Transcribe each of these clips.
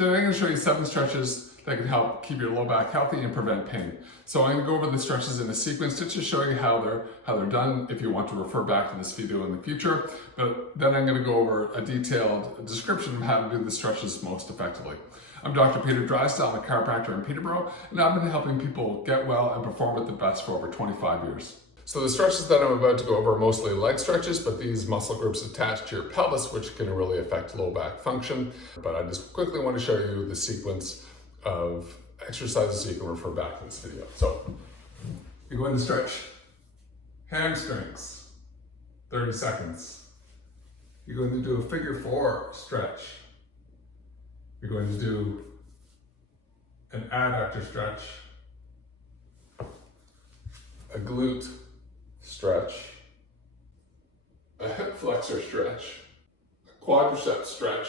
Today I'm going to show you 7 stretches that can help keep your low back healthy and prevent pain. So I'm going to go over the stretches in a sequence to just show you how they're done if you want to refer back to this video in the future. But then I'm going to go over a detailed description of how to do the stretches most effectively. I'm Dr. Peter Drysdale, I'm a chiropractor in Peterborough, and I've been helping people get well and perform at the best for over 25 years. So the stretches that I'm about to go over are mostly leg stretches, but these muscle groups attach to your pelvis, which can really affect low back function. But I just quickly want to show you the sequence of exercises so you can refer back to this video. So you're going to stretch hamstrings, 30 seconds. You're going to do a figure 4 stretch. You're going to do an adductor stretch, a glute stretch, a hip flexor stretch, a quadricep stretch,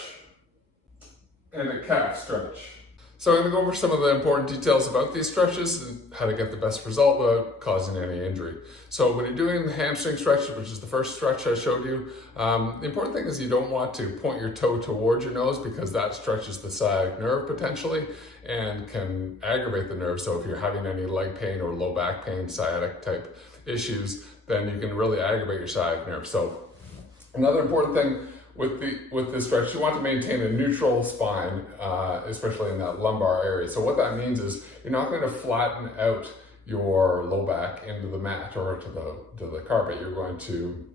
and a calf stretch. So I'm going to go over some of the important details about these stretches and how to get the best result without causing any injury. So when you're doing the hamstring stretch, which is the first stretch I showed you, the important thing is you don't want to point your toe towards your nose because that stretches the sciatic nerve potentially and can aggravate the nerve. So if you're having any leg pain or low back pain, sciatic type issues, then you can really aggravate your sciatic nerve. So another important thing with this stretch, you want to maintain a neutral spine, especially in that lumbar area. So what that means is you're not going to flatten out your low back into the mat or to the carpet. You're going to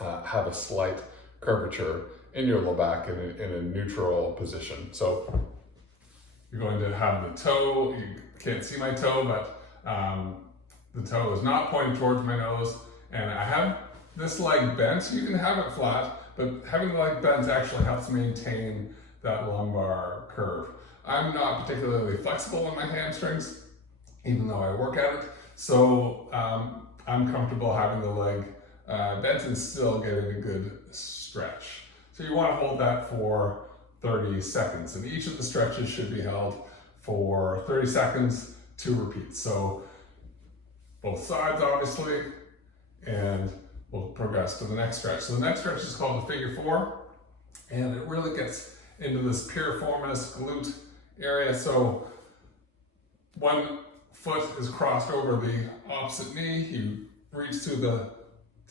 have a slight curvature in your low back in a neutral position. So you're going to have the toe, you can't see my toe, but the toe is not pointing towards my nose, and I have this leg bent. You can have it flat, but having the leg bent actually helps maintain that lumbar curve. I'm not particularly flexible in my hamstrings, even though I work at it. So I'm comfortable having the leg bent and still getting a good stretch. So you want to hold that for 30 seconds. And each of the stretches should be held for 30 seconds, 2 repeats. So both sides, obviously, and we'll progress to the next stretch. So the next stretch is called the figure 4, and it really gets into this piriformis glute area. So one foot is crossed over the opposite knee. You reach through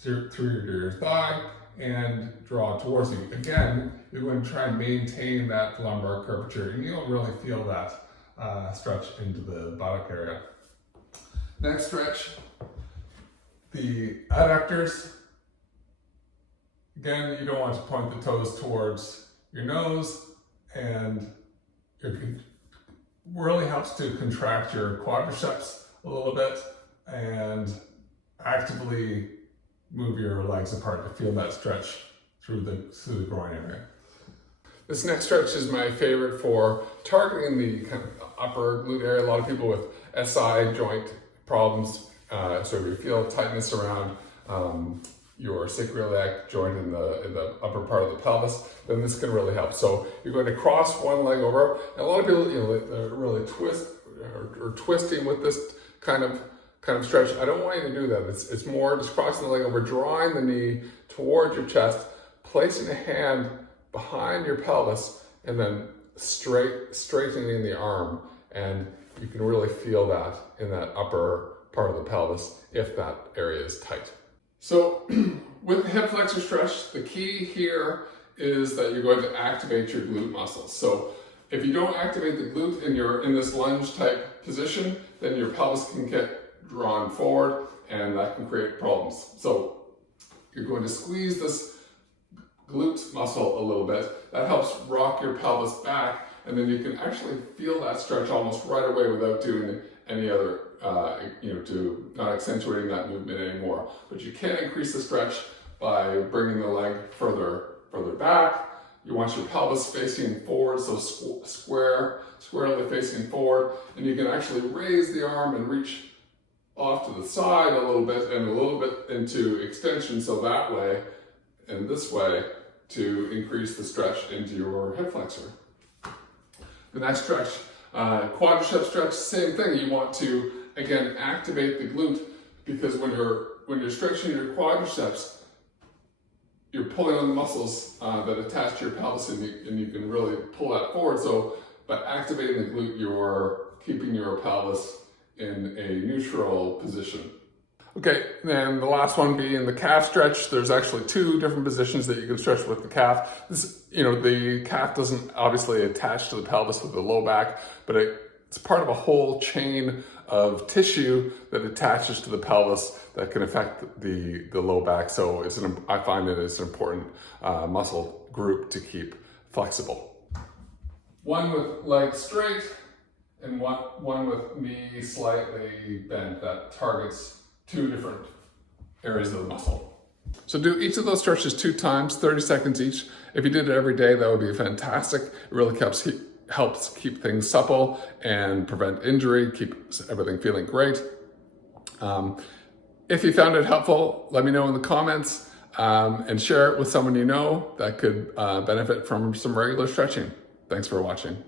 your thigh and draw towards you. Again, you're going to try and maintain that lumbar curvature, and you'll really feel that stretch into the buttock area. Next stretch, the adductors. Again, you don't want to point the toes towards your nose, and it really helps to contract your quadriceps a little bit and actively move your legs apart to feel that stretch through the groin area. This next stretch is my favorite for targeting the kind of upper glute area. A lot of people with SI joint problems, so if you feel tightness around your sacroiliac joint in the upper part of the pelvis, then this can really help. So you're going to cross one leg over, and a lot of people, really twist or twisting with this kind of stretch. I don't want you to do that. It's more just crossing the leg over, drawing the knee towards your chest, placing a hand behind your pelvis, and then straightening the arm, and you can really feel that in that upper part of the pelvis if that area is tight. So with the hip flexor stretch, the key here is that you're going to activate your glute muscles. So if you don't activate the glute and you're in this lunge type position, then your pelvis can get drawn forward and that can create problems. So you're going to squeeze this glute muscle a little bit. That helps rock your pelvis back, and then you can actually feel that stretch almost right away without doing any other, not accentuating that movement anymore. But you can increase the stretch by bringing the leg further back. You want your pelvis facing forward, so squarely facing forward, and you can actually raise the arm and reach off to the side a little bit and a little bit into extension, so that way and this way to increase the stretch into your hip flexor. The next stretch, quadricep stretch, same thing. You want to, again, activate the glute, because when you're stretching your quadriceps, you're pulling on the muscles that attach to your pelvis, and you can really pull that forward. So By activating the glute, you're keeping your pelvis in a neutral position. Okay, and the last one being the calf stretch. There's actually two different positions that you can stretch with the calf. The calf doesn't obviously attach to the pelvis with the low back, but it's part of a whole chain of tissue that attaches to the pelvis that can affect the low back. So I find that it's an important muscle group to keep flexible. One with legs straight and one with knee slightly bent. That targets two different areas of the muscle. So do each of those stretches 2 times, 30 seconds each. If you did it every day, that would be fantastic. It really helps keep things supple and prevent injury, keep everything feeling great. If you found it helpful, let me know in the comments and share it with someone you know that could benefit from some regular stretching. Thanks for watching.